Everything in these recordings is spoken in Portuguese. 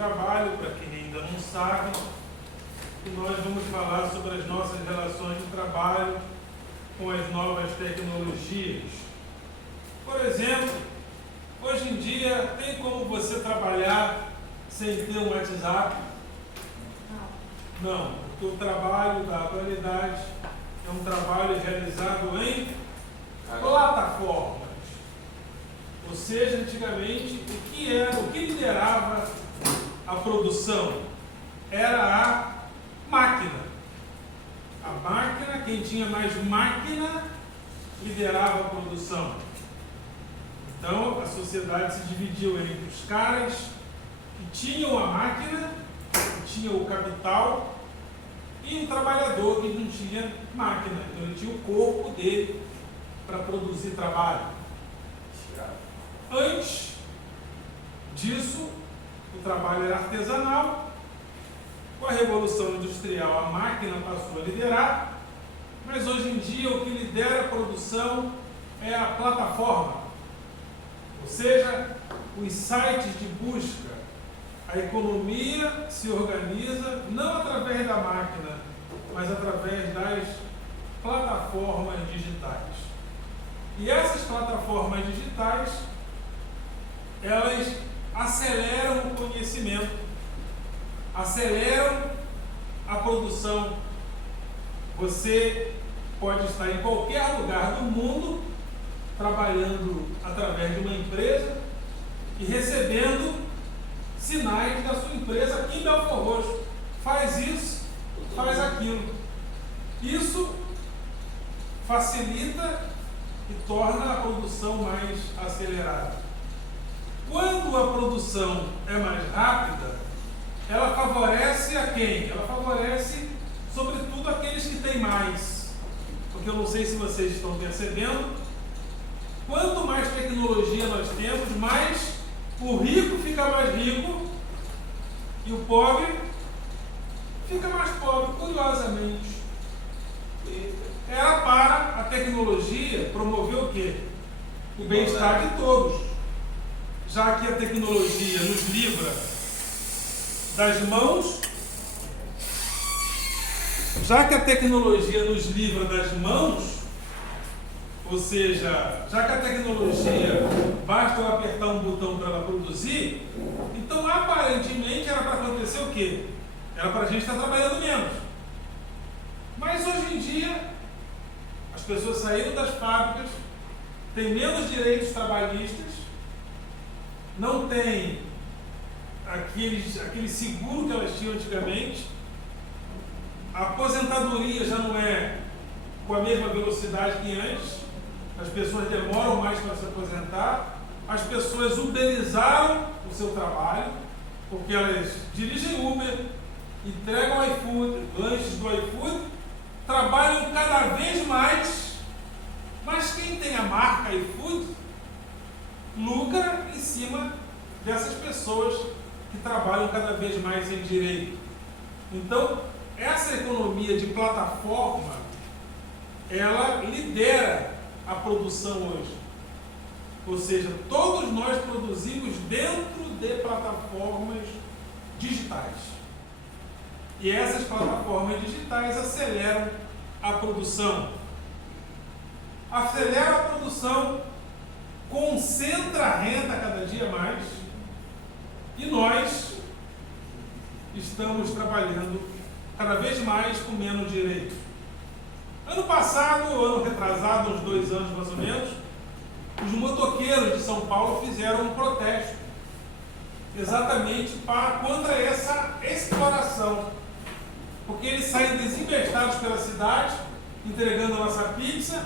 trabalho, para quem ainda não sabe, e nós vamos falar sobre as nossas relações de trabalho com as novas tecnologias. Por exemplo, hoje em dia, tem como você trabalhar sem ter um WhatsApp? Não, porque o trabalho da atualidade é um trabalho realizado em plataformas. Ou seja, antigamente, o que liderava a produção? Era a máquina. A máquina, quem tinha mais máquina, liderava a produção. Então, a sociedade se dividiu entre os caras que tinham a máquina, que tinham o capital, e um trabalhador que não tinha máquina. Então, ele tinha o corpo dele para produzir trabalho. Antes disso, o trabalho era artesanal. Com a Revolução Industrial, a máquina passou a liderar, mas hoje em dia o que lidera a produção é a plataforma, ou seja, os sites de busca. A economia se organiza não através da máquina, mas através das plataformas digitais. E essas plataformas digitais, elas aceleram o conhecimento, aceleram a produção. Você pode estar em qualquer lugar do mundo trabalhando através de uma empresa e recebendo sinais da sua empresa aqui em Belford Roxo. Faz isso, faz aquilo. Isso facilita e torna a produção mais acelerada. Quando a produção é mais rápida, ela favorece a quem? Ela favorece, sobretudo, aqueles que têm mais. Porque eu não sei se vocês estão percebendo, quanto mais tecnologia nós temos, mais o rico fica mais rico e o pobre fica mais pobre, curiosamente. Era para a tecnologia promover o quê? O bem-estar de todos. Já que a tecnologia nos livra das mãos, ou seja, já que a tecnologia basta eu apertar um botão para ela produzir, então aparentemente era para acontecer o quê? Era para a gente estar trabalhando menos. Mas hoje em dia, as pessoas saíram das fábricas, têm menos direitos trabalhistas, não têm aquele seguro que elas tinham antigamente, a aposentadoria já não é com a mesma velocidade que antes, as pessoas demoram mais para se aposentar, as pessoas uberizaram o seu trabalho, porque elas dirigem Uber, entregam iFood, lanches do iFood, trabalham cada vez mais, mas quem tem a marca iFood lucra em cima dessas pessoas que trabalham cada vez mais sem direito. Então, essa economia de plataforma, ela lidera a produção hoje. Ou seja, todos nós produzimos dentro de plataformas digitais. E essas plataformas digitais aceleram a produção. Acelera a produção, concentra a renda cada dia mais, e nós estamos trabalhando cada vez mais com menos direito. Ano passado, ano retrasado, uns 2 anos mais ou menos, os motoqueiros de São Paulo fizeram um protesto, exatamente contra essa exploração, porque eles saem desinvestados pela cidade, entregando a nossa pizza,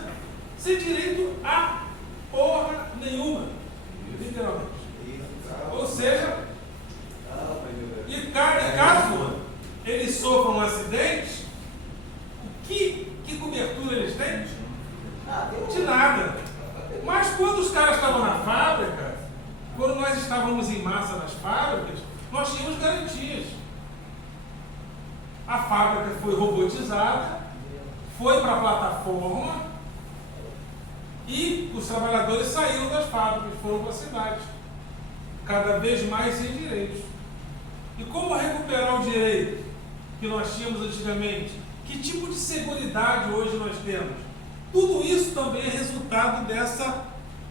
sem direito a porra nenhuma, literalmente. Ou seja, e caso eles sofram um acidente, que cobertura eles têm? De nada. Mas quando os caras estavam na fábrica, quando nós estávamos em massa nas fábricas, nós tínhamos garantias. A fábrica foi robotizada, foi para a plataforma e os trabalhadores saíram das fábricas, foram para a cidade, cada vez mais sem direitos. E como recuperar o direito que nós tínhamos antigamente? Que tipo de seguridade hoje nós temos? Tudo isso também é resultado dessa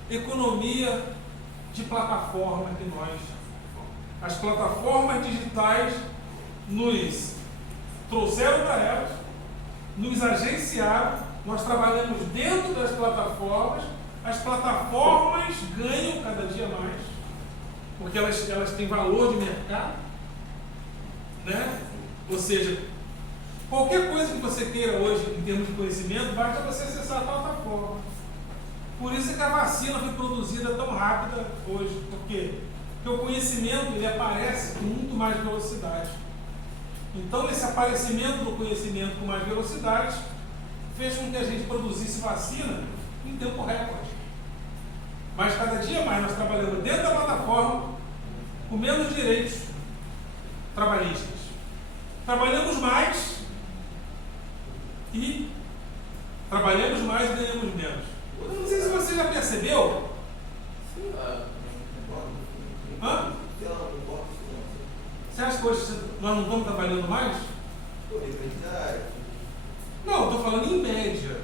economia de plataforma que nós... As plataformas digitais nos trouxeram para elas, nos agenciaram, nós trabalhamos dentro das plataformas, as plataformas ganham cada dia mais, porque elas têm valor de mercado, né? Ou seja, qualquer coisa que você queira hoje em termos de conhecimento, basta você acessar a plataforma. Por isso é que a vacina foi produzida tão rápida hoje, porque o conhecimento ele aparece com muito mais velocidade. Então, esse aparecimento do conhecimento com mais velocidade fez com que a gente produzisse vacina em tempo recorde. Mas cada dia mais nós trabalhamos dentro da plataforma com menos direitos trabalhistas. Trabalhamos mais e ganhamos menos. Eu não sei se você já percebeu. Hã? Você acha que hoje nós não estamos trabalhando mais? Não, estou falando em média.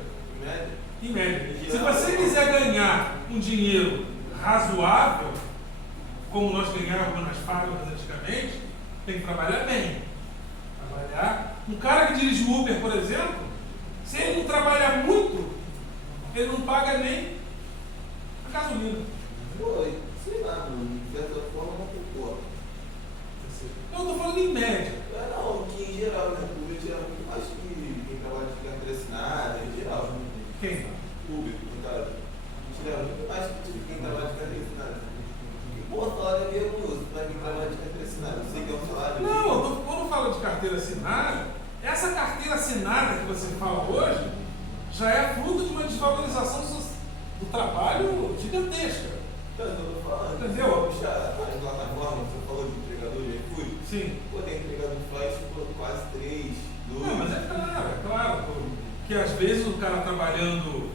Em média. Se você quiser ganhar um dinheiro razoável, como nós ganhávamos nas fábricas antigamente, tem que trabalhar bem. Um cara que dirige Uber, por exemplo, se ele não trabalhar muito, ele não paga nem a gasolina. Sei lá, de certa forma não concordo. Eu estou falando em média. Não, que em geral, né? O Uber tira muito mais que quem trabalha de carteira assinada, em geral. Quem? Uber, no caso. Tira muito mais que quem trabalha de carteira assinada. E bom salário é vergonhoso para quem trabalha de carteira assinada. Eu sei que é um salário. Não, quando eu falo de carteira assinada, essa carteira assinada que você fala hoje já é fruto de uma desvalorização do trabalho gigantesca. Eu estou falando. Entendeu? Puxa, as plataformas, você falou de entregador de iFood? Sim. Pô, tem entregador que faz quase 3, 2. Não, mas é claro, que às vezes o cara trabalhando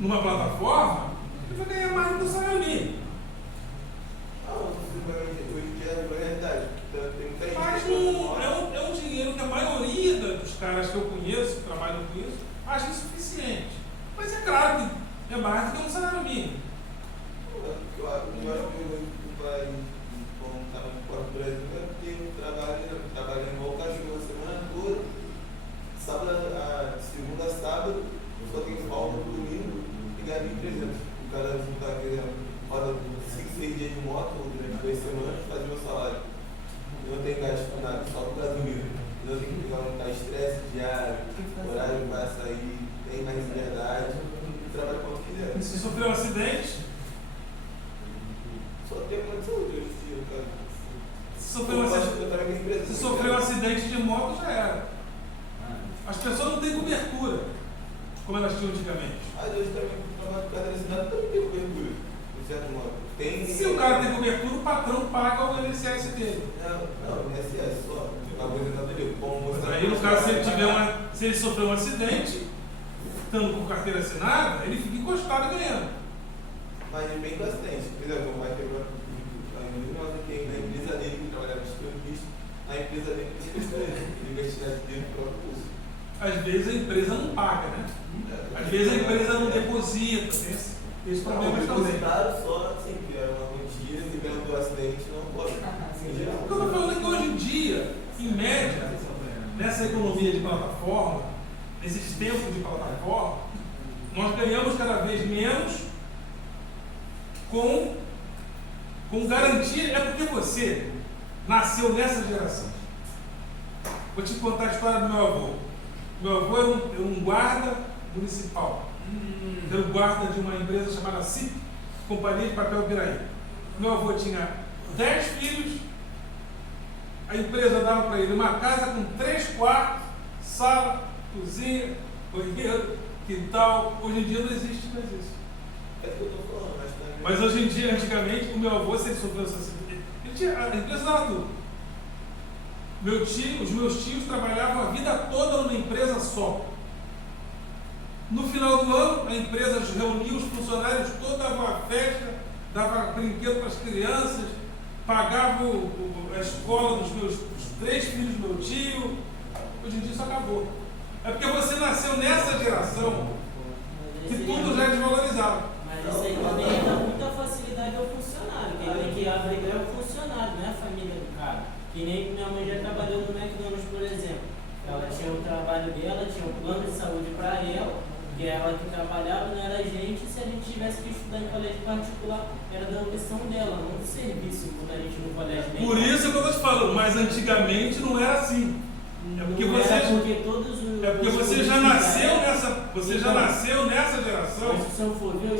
numa plataforma, ele vai ganhar mais do que o salário mínimo. Não, hoje em dia é realidade. Tem muita gente. Mas é um dinheiro que a maioria dos caras que eu conheço, que trabalham com isso, acha insuficiente. Mas é claro que é mais do que um salário mínimo. Eu acho que vai estar no próprio Brasil, é porque eu trabalho igual cachorro a semana toda, segunda a sábado, só tem falta no domingo e ganha 1.300. O cara não está querendo, roda 5, 6 dias de moto durante 2 semanas, faz meu salário. Eu não tenho gasto com nada, só com gasolina. Eu tenho que levantar estresse diário, horário vai sair, tem mais liberdade, e trabalho quanto quiser. E se sofrer um acidente? Só tem condição de hoje, cara. Se sofrer um acidente de moto, já era. As pessoas não têm cobertura, como elas tinham antigamente. Hoje também, o trabalho de carteira assinada também tem cobertura, de certo modo. Se o cara tem cobertura, o patrão paga o INSS dele. Não, o INSS só. A aposentadoria, como Mas aí, no caso, se ele sofrer um acidente, estando com carteira assinada, ele fica encostado ganhando. Mas bem bastante. Por exemplo, o pai quebrou na empresa dele, que trabalhava de visto, na empresa dele, ele investia dinheiro no próprio curso. Às vezes a empresa não paga, né? Às vezes a empresa não deposita. Tem esse problema também. Depositaram só, assim, que era uma mentira, e vendo do acidente não pode. O que eu estou falando é que hoje em dia, em média, nessa economia de plataforma, nesses tempos de plataforma, nós ganhamos cada vez menos com garantia. É porque você nasceu nessa geração. Vou te contar a história do meu avô. Meu avô é um guarda municipal. Era um guarda de uma empresa chamada CIP, Companhia de Papel Piraí. Meu avô tinha 10 filhos. A empresa dava para ele uma casa com 3 quartos, sala, cozinha, banheiro, quintal. Hoje em dia não existe mais isso. É o que eu estou falando, mas hoje em dia, antigamente, o meu avô, se ele sofreu essa acidente, a empresa dava tudo. Os meus tios trabalhavam a vida toda numa empresa só. No final do ano, a empresa reunia os funcionários todos, dava uma festa, dava brinquedo para as crianças, pagava a escola dos 3 filhos do meu tio. Hoje em dia isso acabou. É porque você nasceu nessa geração que tudo já é desvalorizado. Mas isso aí também dá muita facilidade ao funcionário. Quem tem que abrigar é o funcionário, não é a família do cara. Que nem minha mãe já trabalhou no McDonald's, por exemplo. Ela tinha o trabalho dela, tinha um plano de saúde para ela, que ela que trabalhava, não era gente. Se a gente tivesse que estudar em colégio particular, era da opção dela, não do serviço, quando a gente no colégio. Por isso que eu estou te falando, mas antigamente não era assim. É porque você já nasceu nessa, já nasceu nessa geração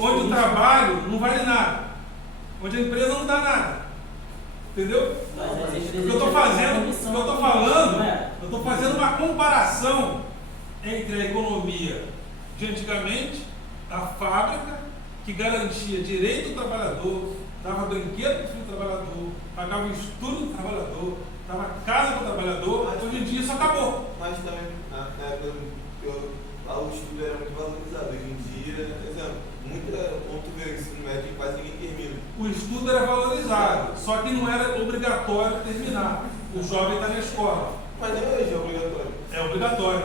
onde o trabalho não vale nada, onde a empresa não dá nada, entendeu? O que eu estou fazendo, eu estou fazendo uma comparação entre a economia de antigamente, a fábrica que garantia direito do trabalhador, dava brinquedo para o filho do trabalhador, pagava o estudo do trabalhador, dava casa para o trabalhador. Hoje em dia isso acabou. Mas também, na época, o estudo era muito valorizado. Hoje em dia, por exemplo, ponto ver ensino médio quase ninguém termina. O estudo era valorizado, só que não era obrigatório terminar. O jovem está na escola. Mas não é obrigatório. É obrigatório.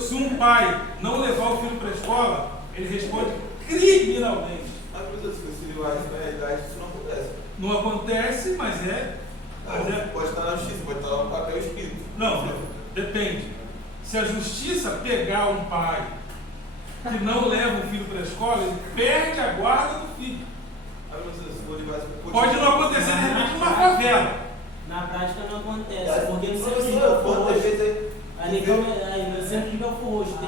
Se um pai não levar o filho para a escola, ele responde criminalmente. Mas, professor, se você levar isso na realidade, isso não acontece. Não acontece, mas é. Pode estar na justiça, pode estar lá no papel escrito. Não, depende. Se a justiça pegar um pai que não leva o filho para a escola, ele perde a guarda do filho. Pode não acontecer de repente numa favela. Na prática não acontece, porque no centro de Belfort Roxo, no centro de Belfort Roxo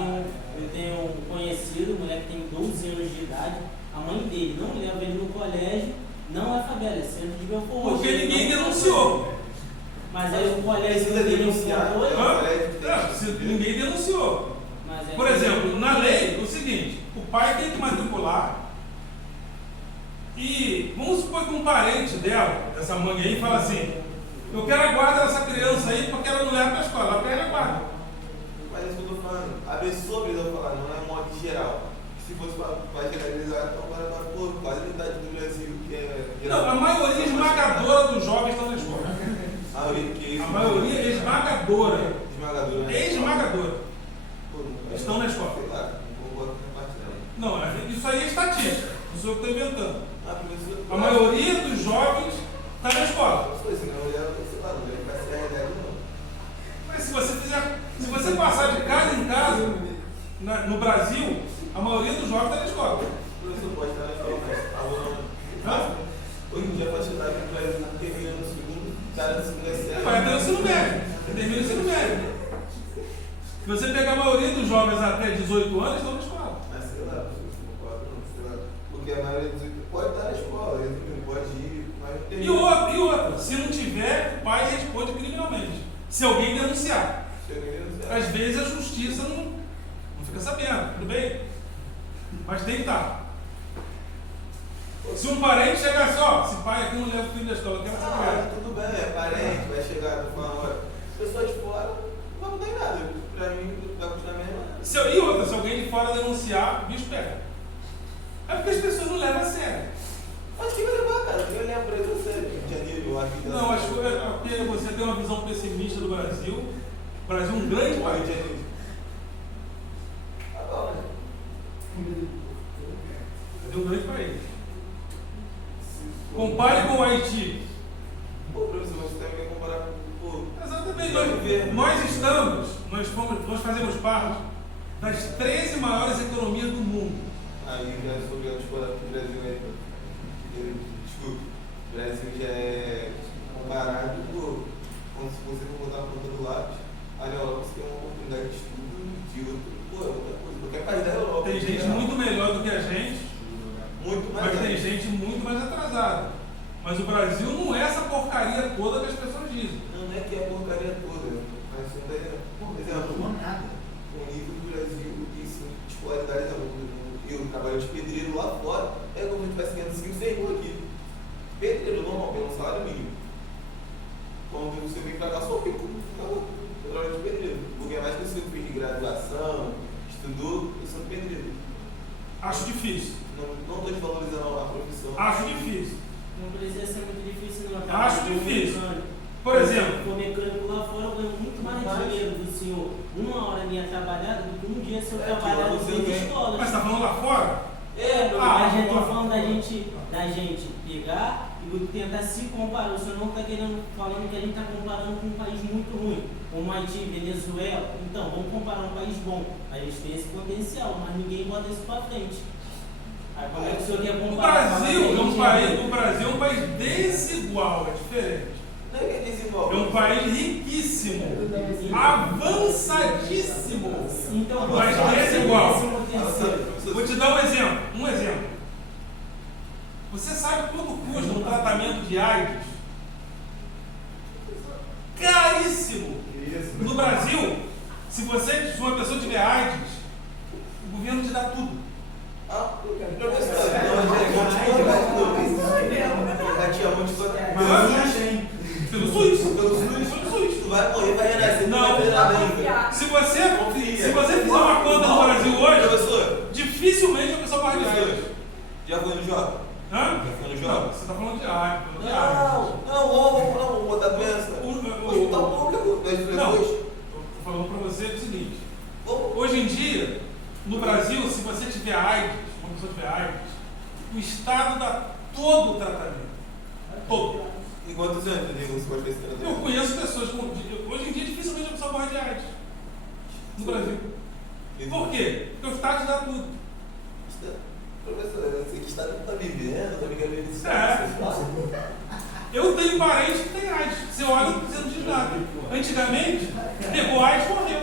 eu tenho um conhecido, um moleque que tem 12 anos de idade, a mãe dele não leva ele no colégio, não é favela, é centro de Belfort Roxo. Porque ninguém denunciou. Mas aí o colégio não denunciou. Ninguém denunciou. Por exemplo, na lei, é o seguinte, o pai tem que matricular e vamos supor que um parente dela, dessa mãe aí, fala assim, eu quero a guarda dessa criança aí porque ela não leva para a escola, ela perde a guarda. Mas é isso que eu estou falando, a pessoa precisa falar, não é um modo geral. Se fosse para generalizar, então quase metade do Brasil que é... Não, a maioria esmagadora dos jovens estão na escola. A maioria esmagadora. Esmagadora. Esmagadora. Estão na escola. Sei lá, não concordo com a parte dela. Não, isso aí é estatística. Isso eu estou inventando. A maioria dos jovens está na escola. Mas se você passar de casa em casa, no Brasil, a maioria dos jovens está na escola. O professor pode estar na escola, mas hoje em dia pode estar aqui no Brasil, termina no segundo, está no segundo série. Vai até o ensino médio. Termina o ensino médio. Se você pegar a maioria dos jovens até 18 anos, estão na escola. Mas sei lá, não concordo, não, sei lá. Porque a maioria dos 18 pode estar na escola, ele pode ir, mas não tem. E outra, se não tiver, o pai responde criminalmente. Se alguém denunciar. Às vezes a justiça não fica sabendo, tudo bem? Mas tem que estar. Se um parente chegar assim, ó, esse pai aqui não leva o filho da escola, eu quero saber. Tudo bem, é parente, vai chegar, tô falando, olha, pessoa de fora não vai mudar em nada. Pra mim, vai continuar mesmo. E outra, se alguém de fora denunciar, o bicho pega. É porque as pessoas não levam a sério. Mas quem vai levar, cara? Quem leva por isso a sério? Rio de Janeiro, aqui da... Não, acho que é porque você tem uma visão pessimista do Brasil. O Brasil é um grande país. Tá bom, né? É um grande país. Compare com o Haiti. Pô, professor, você também quer comparar com o povo? Exatamente. Nós fazemos parte das 13 maiores economias do mundo. Aí já sou obrigado a discordar com o Brasil aí. Desculpa. O Brasil já é comparado, como se você for botar a ponta do lápis. A Europa você tem uma oportunidade de estudo de outro. Pô, é outra coisa. Qualquer país da Europa. Tem gente muito melhor do que a gente. Muito mais. Mas tem gente muito mais atrasada. Mas o Brasil não é essa porcaria toda que as pessoas dizem. Não é que é a porcaria toda, mas você está entendendo. Por exemplo, o nível do Brasil de escolaridade da mundo. Eu trabalho de pedreiro lá fora, é como se eu estivesse ganhando 5, 6 mil aqui. Pedreiro normal, pelo salário mínimo. Quando você vem pra cá, só fico. Eu trabalho de pedreiro. Porque é mais que você fez de graduação, estudou, eu sou pedreiro. Acho difícil. Não estou desvalorizando a profissão. Acho difícil. Não precisa ser muito difícil, não. Acho Trabalho difícil. mecânico. Por exemplo, Se for mecânico lá fora, eu ganho muito mais dinheiro do senhor uma hora minha trabalhada do que um dia se eu trabalhar em 6 escolas. mas está falando lá fora? Mas eu estou falando da gente pegar e tentar se comparar. O senhor não está falando que a gente está comparando com um país muito ruim, como Haiti, Venezuela. Então, vamos comparar um país bom. A gente tem esse potencial, mas ninguém bota isso para frente. Aí, como é que o senhor quer O comparar? Brasil é um país desigual, é diferente. Não é que é desigual. É um país riquíssimo, avançadíssimo, Então, mas você desigual. terceiro. Vou te dar um exemplo. Você sabe quanto custa um tratamento de AIDS? Caríssimo. No Brasil, se uma pessoa tiver AIDS, o governo te dá tudo. Pelo SUS. Tu vai morrer, vai renascer. Não. Se você fizer uma conta no Brasil hoje, Professor, dificilmente a pessoa morre de AIDS. já foi no jogo? Hã? Já foi no Não, jogo? você está falando de AIDS. Não, botar doença. Hospital público, das Não, pessoas. estou falando para você o seguinte. Vamos. Hoje em dia, no Brasil, se você tiver AIDS, uma pessoa tiver AIDS, o Estado dá todo o tratamento. Todo. Em quantos anos você pode ter esse Eu tratamento? conheço pessoas com. Hoje em dia, dificilmente a pessoa morre de AIDS. No Brasil. Por quê? Porque o Estado dá tudo. Professor, você que está vivendo, tá ligado? Eu tenho parente que tem AIDS. Você olha, você não diz nada. Antigamente, pegou AIDS e morreu.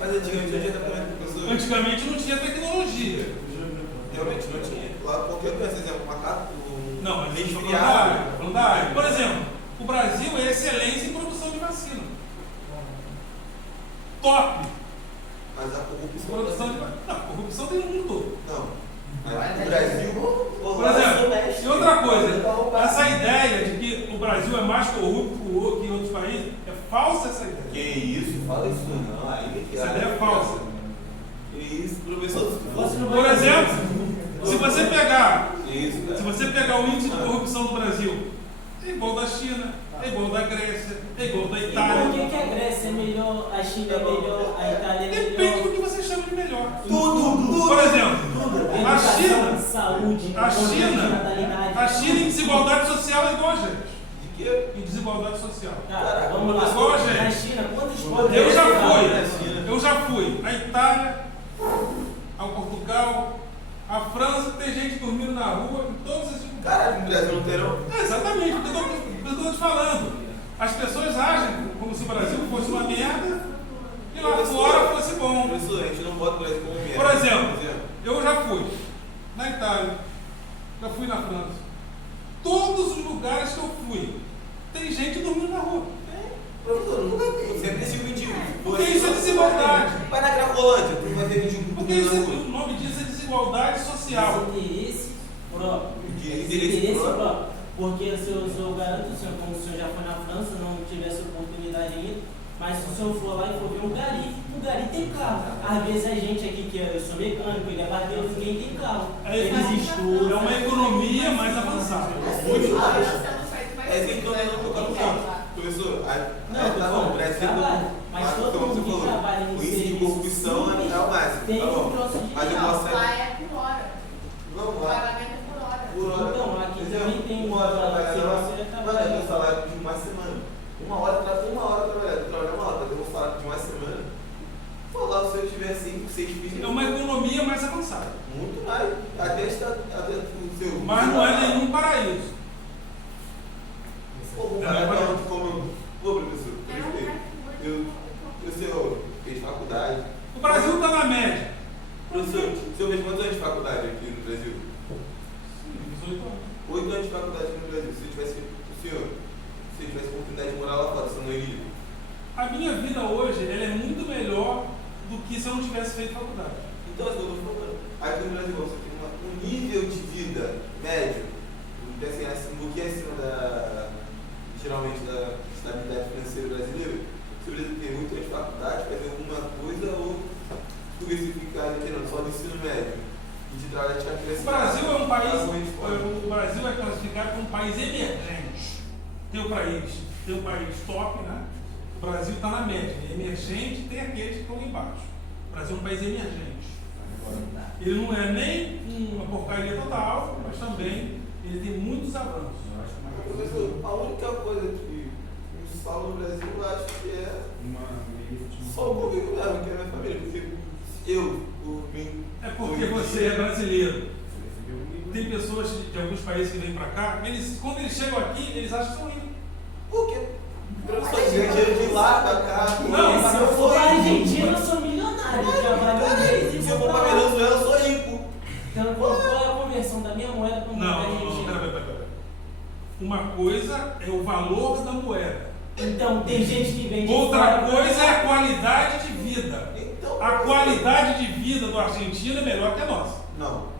Mas antigamente não tinha tratamento, professor. Antigamente não tinha tecnologia. Realmente não tinha. Lá qualquer doença, exemplo, macaco. Não, mas a gente está resfriado. falando da área. Por exemplo, o Brasil é excelência em produção de vacina. Top! Mas a corrupção. Produção de vacina. Não, corrupção tem no mundo todo. Não. Mas no Brasil. Por exemplo, e outra coisa, essa ideia de que o Brasil é mais corrupto que outros países, é falsa essa ideia. Que isso? Fala isso não. Aí que Essa ideia é falsa. Que isso, professor? Por exemplo, se você pegar Que isso, cara? Se você pegar o índice de corrupção do Brasil, é igual da China, é igual da Grécia, é igual da E por Itália. que a Grécia é melhor, a China é melhor, a Itália é Depende melhor? do que você chama de melhor. Tudo. Por exemplo, a Educação, China, saúde, a China em desigualdade social é igual a gente. De quê? Em desigualdade social. Tá, vamos lá. Igual a gente. Na China, quantos pobres Eu já tem? fui. Eu já fui à Itália, ao Portugal, à França, tem gente dormindo na rua, em todos esses lugares. Caralho, no Brasil não terão? É exatamente o que eu estou te falando. As pessoas agem como se o Brasil fosse uma merda e lá fora fosse bom. Professor, a gente não bota o Brasil como merda. Por exemplo, eu já fui na Itália, já fui na França. Todos os lugares que eu fui, tem gente dormindo na rua. Professor, não vai ter. Sempre esse mendigo. Porque isso é desigualdade. Vai na Cracolândia, tu vai ver mendigo. Porque isso, o nome disso é desigualdade social. Interesse próprio. Interesse próprio. Porque eu garanto, senhor, como o senhor já foi na França, não tivesse oportunidade ainda, mas se o senhor for lá e for ver o Gari tem carro. Às vezes a gente aqui, que eu sou mecânico, ele é barbeiro, ninguém tem carro. Eles estudam. É uma economia mais avançada. Muito mais. É assim que eu não tô colocando. Professor, tá bom, o Brasil. Mas todo mundo que trabalha no o índice de corrupção é o máximo. tem Tá um bom. troço de Mas eu dinheiro. posso Lá é por hora. Não, O lá. pagamento é por hora. Por hora. Então, aqui também tem uma hora trabalhando. você Mano, é meu salário de uma semana. Uma hora trabalhando. Tu trabalha uma hora, tá tendo um salário de uma semana. Falar se eu tiver 5, 6 filhos. É uma economia mais avançada. Muito mais. Até o seu. Mas não é nenhum paraíso. Pô, professor, eu sei, eu fiz faculdade. O Brasil está na média. Professor, se eu vejo quantos um país, o Brasil é classificado como um país emergente. Tem o país top, né? O Brasil está na média. Emergente tem aqueles que estão lá embaixo. O Brasil é um país emergente. Ele não é nem uma porcaria total, mas também ele tem muitos avanços. Professor, a única coisa que nos salva no Brasil, eu acho que é só o convívio mesmo, que é a minha família. Porque eu, por mim. É porque você é brasileiro. Tem pessoas de alguns países que vêm para cá, quando eles chegam aqui, eles acham que são ricos. Por quê? Professor, dinheiro de lá pra cá. Não, se eu for para a Argentina, eu sou milionário. Eu trabalho meses. Se eu for para Venezuela, eu sou rico. Então, qual é a conversão da minha moeda para moeda Não, argentina? pera. Uma coisa é o valor da moeda. Então, tem gente que vende. Outra coisa é a qualidade de vida. Então, A qualidade de vida do argentino é melhor que a nossa. Não.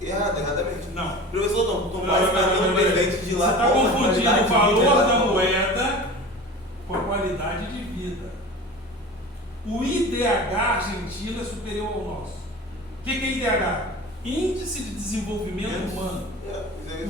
Erradamente. Não. Professor, não pode fazer um presente de lá. Você está com a confundindo qualidade o de valor vida da lá. moeda com a qualidade de vida. O IDH argentino é superior ao nosso. O que é IDH? Índice de Desenvolvimento Humano.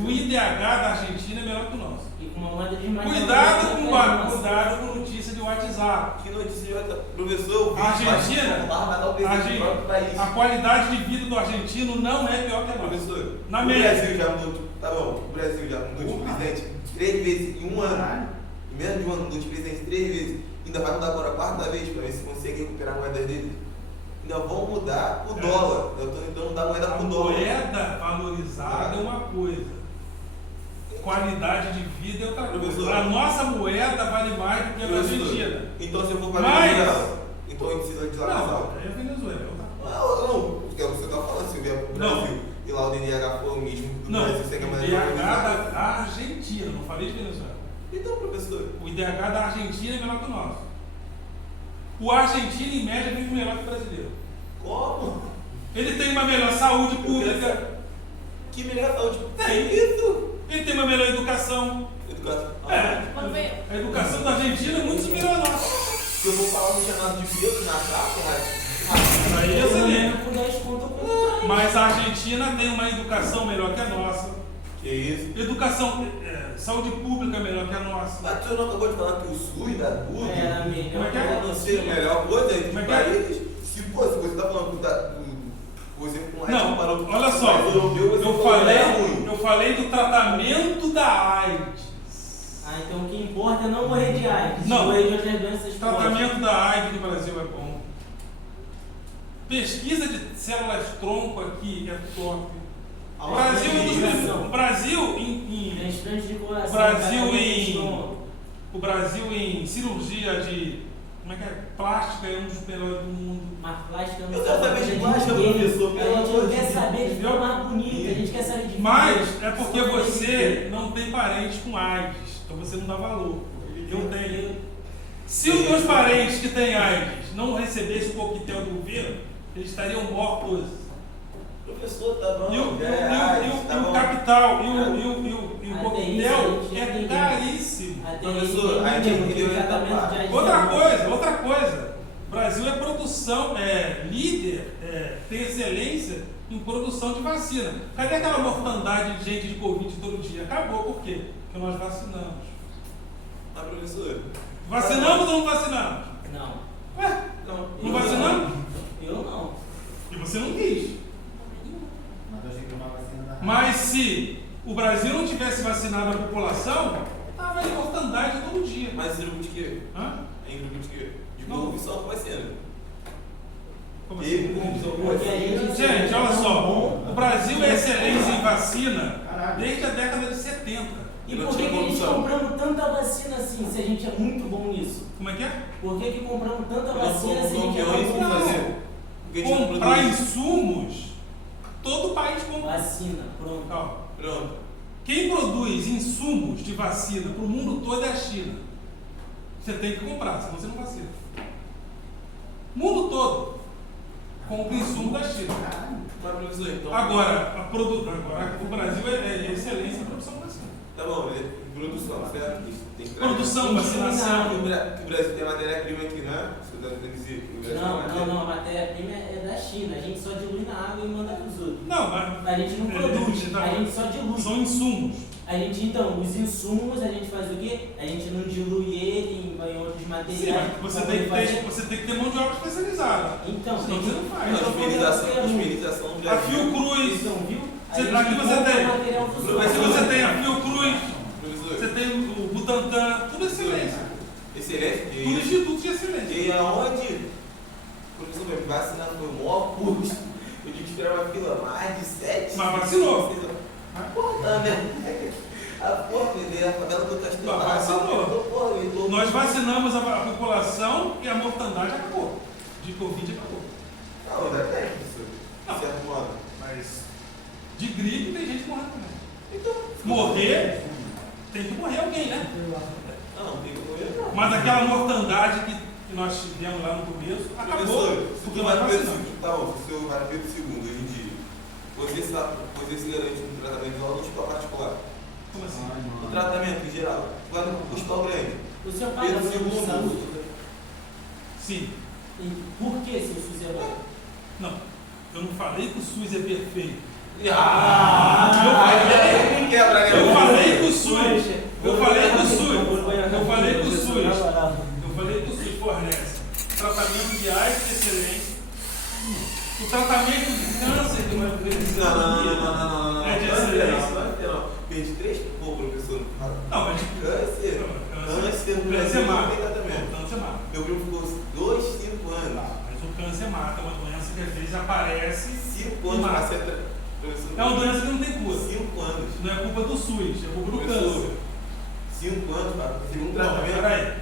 O IDH da Argentina é melhor que o nosso. E com uma moeda de mais. Cuidado com notícia de WhatsApp. Que notícia de WhatsApp? Professor, A Argentina, vai dar o presente do próprio país. a qualidade de vida do argentino não é pior que a nossa. Professor, Na o média. Brasil já mudou. Tá bom, o Brasil já mudou de presidente 3 vezes em um ano. Em menos de um ano mudou de presidente 3 vezes. Ainda vai mudar agora a quarta vez para ver se consegue recuperar a moeda dele. Ainda vão mudar o dólar. Eu estou tentando mudar a moeda A pro dólar. moeda valorizada é uma coisa. Qualidade de vida é outra coisa. A nossa moeda vale mais do que a da Argentina. Então se eu for para Mas- Venezuela, então eu preciso de lá mais Não, alto. é Venezuela. é outra coisa. Não, porque você está falando, se vier para o Não. Brasil e lá o DNH for o mesmo do Não, Brasil, o você quer mais IDH da Argentina, não falei de Venezuela. Então, professor, O IDH da Argentina é melhor que o nosso. O argentino, em média, vive melhor que o brasileiro. como? Ele tem uma melhor saúde pública, Que melhor saúde? Tem. Isso? ele tem uma melhor educação. Educação. A educação da Argentina é muito superior à nossa. Se eu vou falar um chamado de Pedro na praça, Aí é excelente. Com 10 conto eu compro. Mas a Argentina tem uma educação melhor que a nossa. que isso? Educação, saúde pública melhor que a nossa. Mas tu não acabou de falar que o SUS dá tudo? Era Como melhor. é que é? Não ser a melhor coisa entre Como é os que é? países? Se você está falando que por exemplo, um Não, parou olha só, ruim. eu falei do tratamento da AIDS. Ah, então o que importa é não morrer de AIDS. Não. Morrer de outras doenças. O tratamento da AIDS no Brasil é bom. Pesquisa de células tronco aqui é top. O Brasil, o Brasil Transplante de coração. o Brasil em cirurgia de plástica é um dos melhores do mundo. Mas plástica não Eu quero saber de plástica, professor, pelo A gente amor não de quer Deus. saber de forma mais bonita, a gente quer saber de Mas é porque Só você não tem parentes com AIDS, então você não dá valor. Eu tenho. Se os meus parentes que têm AIDS não recebessem o coquetel do governo, eles estariam mortos. Professor, tá bom. E o tá bom. capital, e o Até coquetel isso, é caríssimo. Até Professor, a gente entendeu tratamento de AIDS. Outra coisa. O Brasil é produção, líder, tem excelência em produção de vacina. Cadê aquela mortandade de gente de Covid todo dia? Acabou, por quê? Porque nós vacinamos. Mas, professor, Vacinamos ou não vacinamos? Não. Ué, não. não vacinamos? Eu não. E você não quis. Mas se o Brasil não tivesse vacinado a população, estava em mortandade todo dia. Mas em grupo de quê? Hã? Em grupo de quê? De Não. corrupção com vacina. Como E assim? corrupção com Porque a vacina. gente- Gente, olha só, o Brasil é excelência em vacina desde a década de 70. E Não por que, tinha que a gente corrupção. compramos tanta vacina assim, se a gente é muito bom nisso? Como é que é? Por que, que compramos tanta Nós vacina somos se a gente é campeões muito em bom? fazer. Porque a gente não Comprar produz. insumos, todo país compra. Vacina, pronto. Ó, Pronto. quem produz insumos de vacina para o mundo todo é a China. Você tem que comprar, senão você não vacina. Mundo todo compra insumo da China. Mas, professor, então. Agora, o Brasil é excelência em produção de vacina. Tá bom, né? Produção, certo? Tem que Produção, vacinação. que o Brasil tem matéria-prima aqui, né? Você tá tentando dizer que o Brasil tem matéria-prima. Não, a matéria-prima é da China. A gente só dilui na água e manda pros outros. Não, mas A gente não produz, a gente só dilui. são insumos. A gente, então, os insumos, a gente faz o quê? A gente não dilui ele em outros Sim, materiais. mas você pra tem, que poder ter, fazer. você tem que ter mão de obra especializada. Então, Senão você não faz. Não, higienização do A Brasil. Fiocruz. Então, viu? Aqui você compra tem. material dos outros. Mas se você tem a Fiocruz, Professor, você tem o Butantan, tudo excelência. excelente. Tudo instituto de excelência. E aonde? Professor, me vacinar foi o maior custo. Eu tive que esperar uma fila mais de 7. Mas vacinou. Porra, né? A porra, a favela do Castelo. Mas vacinou. Eu tô- Nós vacinamos a população e a mortandade acabou. De Covid acabou. Não, ainda tem, professor. Não. De certo modo. Mas de gripe tem gente morrendo também. Então, Morrer, tem que morrer alguém, né? não tem que morrer, não. Mas aquela mortandade que nós tivemos lá no começo, acabou. Professor, Porque se nós o Pedro vacinamos. II, tá bom, se o senhor vai Pedro II hoje em dia, você se garante um tratamento no hospital particular. Como assim? O tratamento em geral, vai no hospital grande. O senhor paga Pedro plano de II. saúde? Sim. E por que, seu SUS é bom? Não. Eu não falei que o SUS é perfeito. Me quebra, né? Eu falei que o SUS. Poxa, Eu falei que o SUS. Eu falei que o SUS. Eu falei que o SUS fornece tratamento de AIDS de excelência. O tratamento de câncer que vai oferecer Não. é de excelência. Não. Perdi 3 pô, professor. Não, mas Câncer. Câncer no o Brasil câncer não mata. tem tratamento. O câncer mata. Meu primo ficou 2, 5 anos. Mas o câncer mata, é uma doença que às vezes aparece. 5 anos para ser professor. É uma doença que não tem cura. 5 anos. Não é culpa do SUS, é culpa do Professor, câncer. 5 anos para seguir um Não, tratamento. peraí.